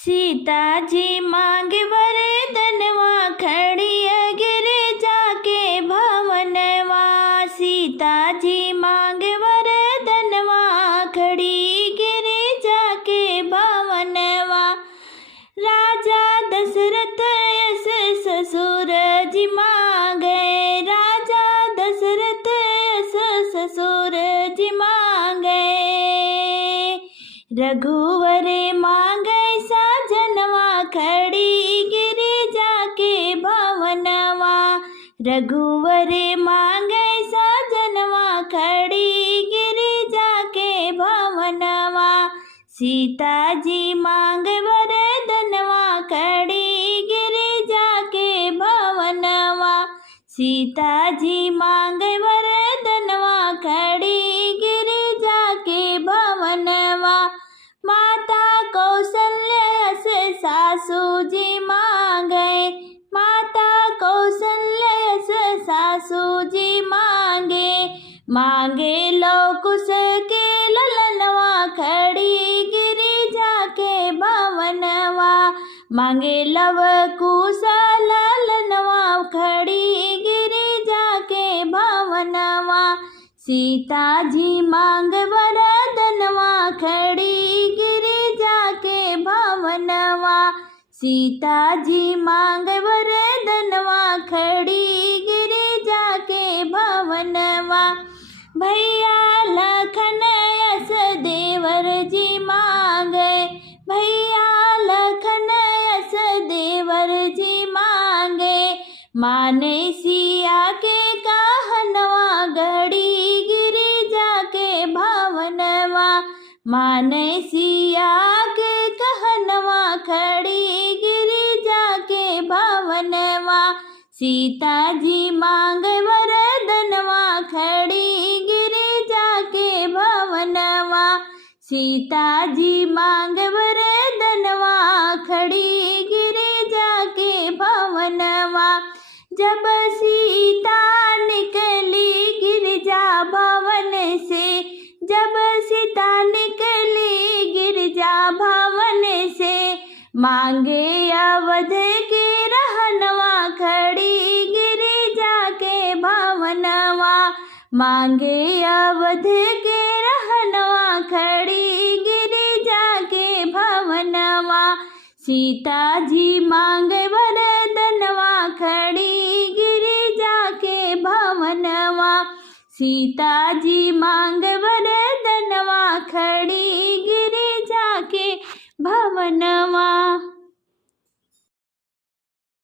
सीता जी मांगे वरदनवा, खड़ी गिरिजा के भवनवा। सीता जी मांगे वरदनवा, खड़ी गिरिजा के भवनवा। राजा दशरथ यस ससुर जी मांगे, राजा दशरथ यस ससुर जी मांगे। रघुवर मांगे साजनवा, खड़ी गिरिजा के भवनवा। रघुवर मांगे साजनवा, खड़ी गिरिजा के भवनवा। सीता जी मांगे वरदनवा, खड़ी गिरिजा के भवनवा। सीता जी मांगे वरदनवा, खड़ी गिरिजा के भवनवा। माता कौशल्या से सासू जी मांगे, माता कौशल्या से सासू जी मांगे। मांगे लव कुश के ललनवा, खड़ी गिरिजा के भवनवा। मांगे लव कुश ललनवा, खड़ी गिरिजा के भवनवा। सीता जी मांगे वरदनवा, खड़ी गिरिजा के भवनवा। सीता जी मांगे वरदनवा, खड़ी गिरिजा के भवनवा। भैया लखन यस देवर जी मांगे, भैया लखन यस देवर जी मांगे। माने सिया के कहनवा, गढ़ी गिरिजा के भवनवा। माने सिया के कहनवा, खड़ी गिरिजा के भवनवा। सीता जी मांगे वरदनवा, खड़ी गिरिजा के भवनवा। सीता जी मांगे वरदनवा, खड़ी गिरिजा के भवनवा। जब सीता निकली गिरिजा भवन से, जब सीता निकली गिरिजा भवन से। मांगे अवध के रहनवा, खड़ी गिरिजा के भवनवा। मांगे अवध के रहनवा, खड़ी गिरिजा के भवनवा। सीता जी मांगे वरदनवा, खड़ी गिरिजा के भवनवा। सीता जी मांगे वरदनवा, खड़ी गिरिजा के भवनवा।